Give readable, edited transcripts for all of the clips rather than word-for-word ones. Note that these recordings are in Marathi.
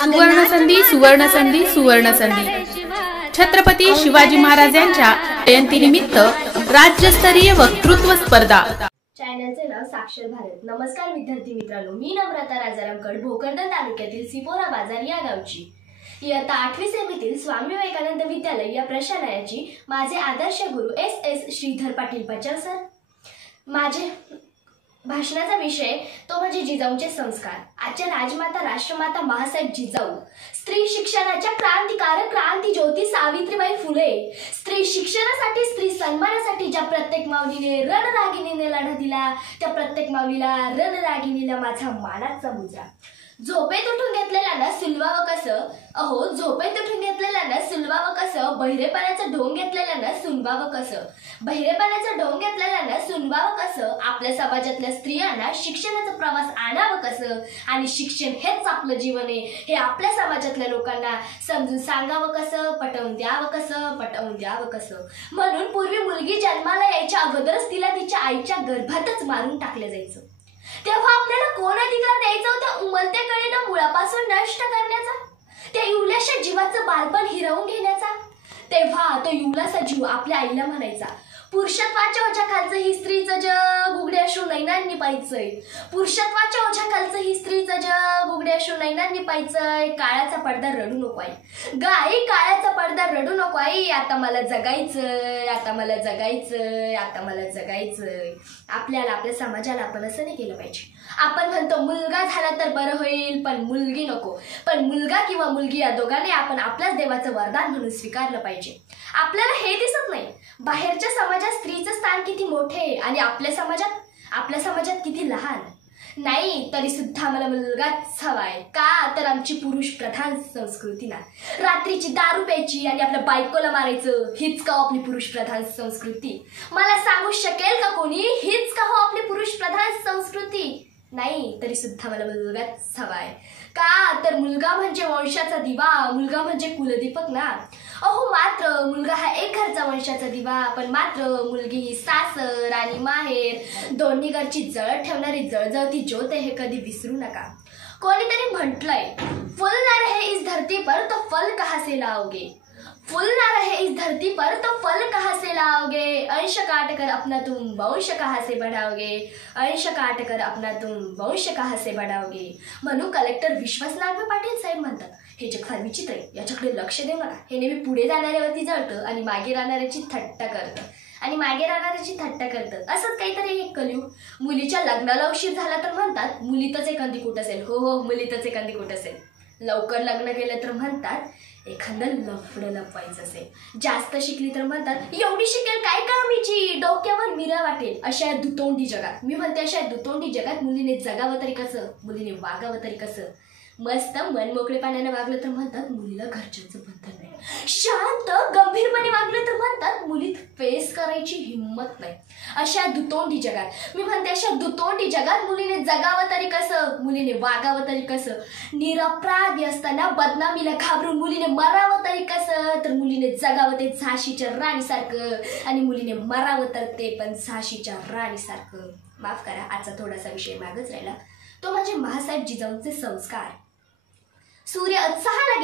सुवर्णसंधी सुवर्णसंधी सुवर्णसंधी छत्रपती शिवाजी महाराजांच्या जयंतीनिमित्त राज्यस्तरीय वक्तृत्व स्पर्धा। चॅनलचे नाव साक्षर भारत। नमस्कार विद्यार्थी मित्रांनो, मी नम्रता राजारामकड, भोकरदन तालुक्यातील सिपोरा बाजार या गावची इयत्ता 8वी सेमीतील स्वामी विवेकानंद विद्यालय या प्रशालयाची माझे आदर्श गुरु एस श्रीधर पाटील पचार सर। माझे भाषणाचा विषय तो म्हणजे जिजाऊंचे संस्कार। आजच्या राजमाता राष्ट्रमाता महासाहेब जिजाऊ स्त्री शिक्षणाच्या क्रांतिकारक क्रांती ज्योती सावित्रीबाई फुले स्त्री शिक्षणासाठी स्त्री सन्मानासाठी ज्या प्रत्येक माऊलीने रणरागिणीने लढा दिला त्या प्रत्येक माऊलीला रणरागिणीला माझा मानाचा मुजरा। झोपेत उठून घेतलेल्यांना सुलवावं कसं, अहो झोपेत उठून घेतलेल्यांना सुलवावं कसं, बहिरेपणाचा ढोंग घेतलेल्यांना सुनवावं कसं, बहिरेपणाचा ढोंग घेतलेल्यांना सुनवावं कसं, आपल्या समाजातल्या स्त्रियांना शिक्षणाचा प्रवास आणावं कसं आणि शिक्षण हेच आपलं जीवन आहे हे आपल्या समाजातल्या लोकांना समजून सांगावं कसं, पटवून द्यावं कसं, पटवून द्यावं कसं। म्हणून पूर्वी मुलगी जन्माला यायच्या अगोदरच तिला तिच्या आईच्या गर्भातच मारून टाकलं जायचं। तेव्हा आपल्याला कोण अधिकार द्यायचा होता उमलत्या कळीला मुळापासून नष्ट करण्याचा, त्या युवल्याच्या जीवाचं बालपण हिरावून घेण्याचा। तेव्हा तो युवलाचा जीव आपल्या आईला म्हणायचा, पुरुषत्वाच्या ओझ्याखालचं ही स्त्रीचं जग उघडे अश्रू नैनांनी पाहायचंय, पुरुषत्वाच्या ओझ्याखालचं ही स्त्रीचं जग उघडे अश्रू नैनांनी पाहायचंय। काळाचा पडदा रडू नको आई, गाई काळाचा पडदा रडू नको आई, आता मला जगायचंय, आता मला जगायचंय, आता मला जगायचंय। आपल्याला आपल्या समाजाला आपण असं नाही केलं पाहिजे। आपण म्हणतो मुलगा झाला तर बरं होईल पण मुलगी नको, पण मुलगा किंवा मुलगी या दोघांनी आपण आपल्याच देवाचं वरदान म्हणून स्वीकारलं पाहिजे। आपल्याला हे दिसत नाही बाहेरच्या समाजात स्त्रीचं स्थान किती मोठे आणि आपल्या समाजात किती लहान। नाही तरी सुद्धा मला मुलगाच हवाय, का तर आमची पुरुष प्रधान संस्कृती ना, रात्रीची दारू प्यायची आणि आपल्या बायकोला मारायचं हीच का आपली पुरुष प्रधान संस्कृती? मला सांगू शकेल का कोणी हीच का हो आपली पुरुष प्रधान संस्कृती? नाही तरी सुद्धा मला मुलगाच हवाय, का तर मुलगा म्हणजे वंशाचा दिवा, मुलगा म्हणजे कुलदीपक ना। अहो मात्र मुलगा हा एक घरचा वंशाचा दिवा, पण मात्र मुलगी ही सासर आणि माहेर दोन्ही घरची जळत ठेवणारी जळजळती ज्योत हे कधी विसरू नका। कोणीतरी म्हटलंय, फूल ना रहे इस धरती पर तो फल कहाँ से लाओगे, फूल ना रहे इस धरती पर तो फल कहाँ से लाओगे, अंश काट कर अपना तुम वंश कहाँ से बढ़ाओगे, अंश काट कर अपना तुम वंश कहाँ से बढ़ाओगे। म्हणून कलेक्टर विश्वास नागवे पाटील साहेब म्हणतात, हे जग फार विचित्र आहे, याच्याकडे लक्ष देऊ नका। हे नेहमी पुढे जाणाऱ्यावरती जळतं आणि मागे राहणाऱ्याची थट्टा करतं, असंच काहीतरी एक कलियुग। मुलीच्या लग्नाला उशीर झाला तर म्हणतात मुलीतच एखादी कुट असेल, हो मुलीतच एखादी कुट असेल। लवकर लग्न केलं तर म्हणतात एखादं लफडं लपवायचं असेल, जास्त शिकली तर म्हणतात एवढी शिकेल काय कामीची, डोक्यावर मिरा वाटेल। अशा दुतोंडी जगात, मी म्हणते अशा दुतोंडी जगात मुलीने जगावं तरी कसं, मुलीने वागावं तरी कसं? मस्त मनमोकळेपणाने वागलं तर म्हणतात मुलीला घरच्यांचं बंधन नाही, शांत गंभीरपणे वागलं तर म्हणतात मुलीत फेस करायची हिंमत नाही। अशा दुतोंडी जगात, मी म्हणते अशा दुतोंडी जगात मुलीने जगावं तरी कसं, मुलीने वागावं तरी कसं? निरपराधी असताना बदनामीला घाबरून मुलीने मरावं तरी कसं, तर मुलीने जगावं ते झाशीच्या राणीसारखं आणि मुलीने मरावं तर ते पण झाशीच्या राणीसारखं। माफ करा, आजचा थोडासा विषय मागच राहिला, तो म्हणजे महासाहेब जिजाऊंचे संस्कार। सूर्य उत्साहाला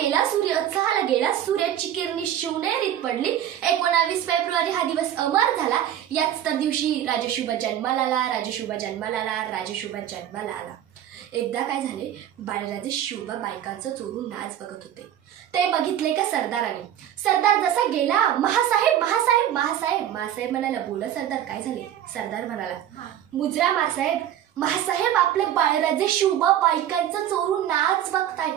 गेला, सूर्याची किरणी शिवनेरीत पडली, 19 फेब्रुवारी हा दिवस अमर झाला, याच तर दिवशी राजशुभा जन्माला आला। एकदा काय झाले, बाळराजे शिवबा बायकांचं चोरून नाच बघत होते, ते बघितले का सरदाराने। सरदार जसा गेला, महासाहेब म्हणाला, बोला सरदार काय झाले? सरदार म्हणाला, मुजरा महासाहेब आपले बाळराजे शिवबा बायकांचं चोरून नाच बघताय।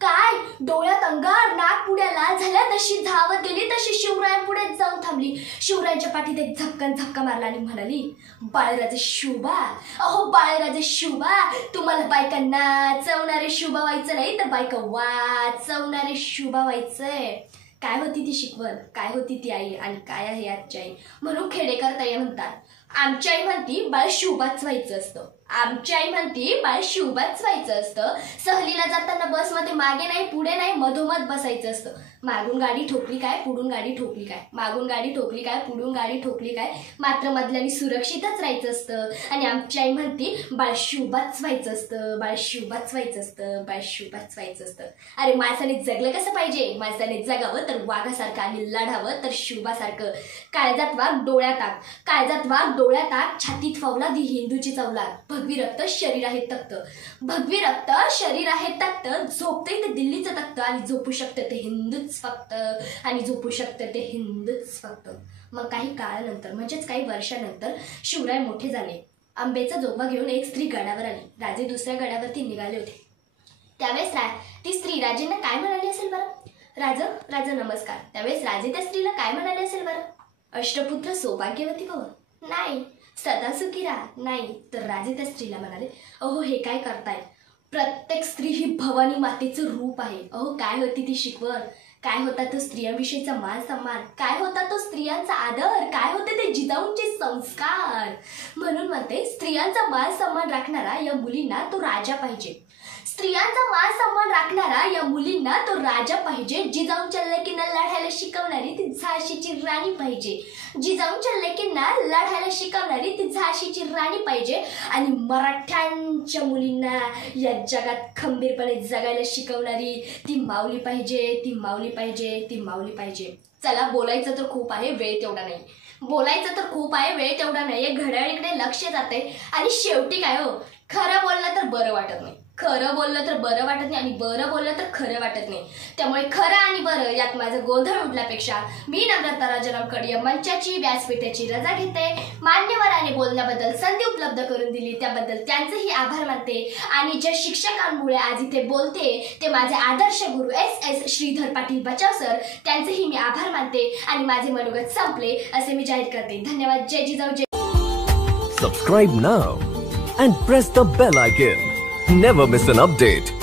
काय डोळ्यात अंगार, नाक पुढे लाल झाल्या, तशी धावत गेली, तशी शिवरायांपुढे जाऊन थांबली। शिवरायांच्या पाठीत एक झक्का मारला आणि म्हणाली, बाळराजे शिवबा, अहो बाळराजे शिवबा, तुम्हाला बायका नाचवणारे शिवबा व्हायचं नाही तर बायका वाचवणारे शिवबा व्हायचंय। काय होती ती शिकवण, काय होती ती आई आणि काय आहे आजची आई? म्हणून खेडेकर ताई म्हणतात, आमची आई म्हणती बाळ शिवबाच व्हायचं असतं। आमची आई म्हणती बाळ शिवबाच व्हायचं असतं. सहलीला जाताना बसमध्ये मागे नाही पुढे नाही मधोमध बसायचं असतं. मागून गाडी ठोकली काय पुढून गाडी ठोकली काय, मागून गाडी ठोकली काय पुढून गाडी ठोकली काय, मात्र मधल्याने सुरक्षितच राहायचं असतं. आणि आमची आई म्हणती बाळ शिवबाच व्हायचं असतं, बाळ शिवबाच व्हायचं असतं, बाळ शिवबाच व्हायचं असतं. अरे माणसाने जगलं कसं पाहिजे, माणसाने जगावं तर वाघासारखं आणि लढावं तर शिवबासारखं. काळजात वाघ डोळ्यात आग, काळजात वाघ डोळ्यात आग, छातीत फवला दी हिंदूची चौलाद. भगवी रक्त शरीर आहे तक्त, भगवी रक्त शरीर आहे तक्त, झोपते ते दिल्लीचं तख्त आणि झोपू शकतं ते हिंदूच फक्त, आणि झोपू शकतं ते हिंदूच फक्त. मग काही काळानंतर म्हणजेच काही वर्षानंतर शिवराय मोठे झाले. आंब्याचा जोगवा घेऊन एक स्त्री गडावर आली. राजे दुसऱ्या गडावरती निघाले होते. त्यावेळेस ती स्त्री राजेंना काय म्हणाली असेल बरं? राज नमस्कार. त्यावेळेस राजे त्या स्त्रीला काय म्हणाले असेल बरं? अष्टपुत्र सौभाग्यवती भव, नाही. सदा सुखी राहा, नाही. तर राजे त्या स्त्रीला म्हणाले, अहो हे काय करताय? प्रत्येक स्त्री ही भवानी मातेचं रूप आहे. अहो काय होती ती शिकवण, काय होता तो स्त्रियांविषयीचा मान सन्मान, काय होता तो स्त्रियांचा आदर, काय होते ते जिजाऊंचे संस्कार. म्हणून म्हणते स्त्रियांचा मान सन्मान राखणारा या मुलींना तो राजा पाहिजे. स्त्रियांचा मान सन्मान राखणारा या मुलींना तो राजा पाहिजे. जिजाऊंच्या लेकींना लढायला शिकवणारी ती झाशीची राणी पाहिजे. जिजाऊंच्या लेकींना लढायला शिकवणारी ती झाशीची राणी पाहिजे. आणि मराठ्यांच्या मुलींना या जगात खंबीरपणे जगायला शिकवणारी ती माऊली पाहिजे, ती माऊली पाहिजे, ती माऊली पाहिजे. चला बोलायचं तर खूप आहे, वेळ तेवढा नाही. बोलायचं तर खूप आहे, वेळ तेवढा नाही. घड्याळीकडे लक्ष जाते आणि शेवटी काय हो, खरं बोललं तर बरं वाटत नाही, खरं बोललं तर बरं वाटत नाही आणि बरं बोललं तर खरं वाटत नाही. त्यामुळे खरं आणि बरं यात माझं गोंधळ उडल्यापेक्षा मी नम्रता राजारामकड या मंचाची व्यासपीठाची रजा घेते. मान्यवरांनी बोलण्याबद्दल संधी उपलब्ध करून दिली त्याबद्दल त्यांचेही आभार मानते. आणि ज्या शिक्षकांमुळे आज इथे बोलते ते माझे आदर्श गुरु S.S. श्रीधर पाटील बचाव सर, त्यांचेही मी आभार मानते. आणि माझे मनोगत संपले असे मी जाहीर करते. धन्यवाद. जय जिजाऊ. जय. Subscribe now and press the bell icon. Never miss an update.